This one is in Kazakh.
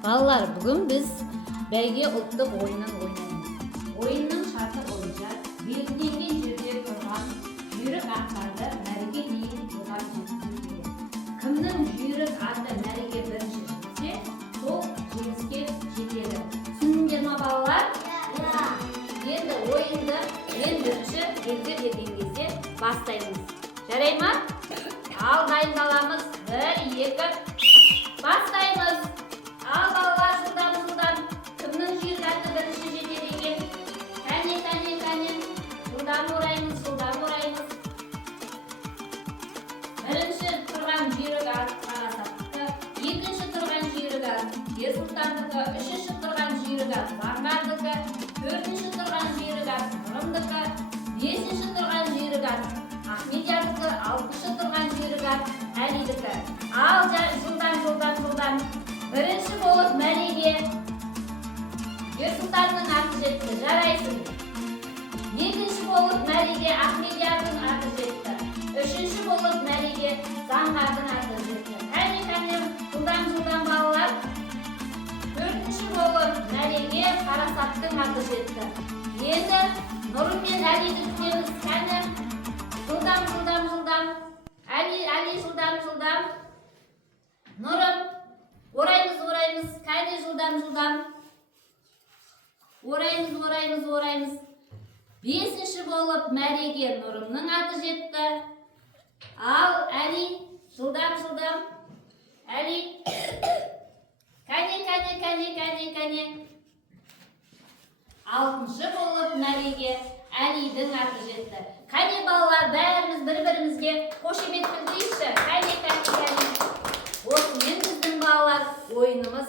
Балалар, бүгін біз бәйге ұлттық ойынын ойнаймыз. Ойынның шарты бойынша белгіленген жерде тұрған жүйрік аттарды мәреге дейін жылдам жеткізу керек. Кімнің жүйрік аты мәреге бірінші жетсе, сол жеңіске жетеді. Түсіндіңдер ме, балалар? Енді ойынды мен бірінші белгі берген кезде бастаймыз. Жарай ма? Ал дайындаламыз. 1, 2, бастаймыз. Ал балалар, жылдам. Кімнің жүйрік аты бірінші жетеді екен? Кәне. Жылдам ораймыз. Бірінші тұрған жүйрік ат Қарасақтікі, екінші тұрған жүйрік ат Ерсұлтандікі, үшінші тұрған жүйрік ат Заңғардікі, төртінші тұрған жүйрік ат Нұрымдікі, бесінші тұрған жүйрік ат Ахмедиярдікі, алтыншы тұрған жүйрік ат Әлидікі. Ал жылдам. Бірінші болып мәреге Ерсұлтанның аты жетті, жарайсың. Екінші болып мәреге Ахмедиярдың аты жетті. Үшінші болып мәреге Заңғардың аты жетті. Кәне, жылдам балалар. Төртінші болып мәреге Қарасақтың аты жетті. Енді Нұрым мен Әлиді күтеміз. Кәне, жылдам. Әли, жылдам. Нұрым, ораймыз. Кәне, жылдам. Ораймыз. Бесінші болып мәреге Нұрымның аты жетті. Ал Әли, жылдам. Әли, кәне. Алтыншы болып мәреге Әлидің аты жетті. Кәне балалар, бәріміз бір-бірімізге қошемет білдірейікші. Кәне. Осымен біздің балалар ойынымыз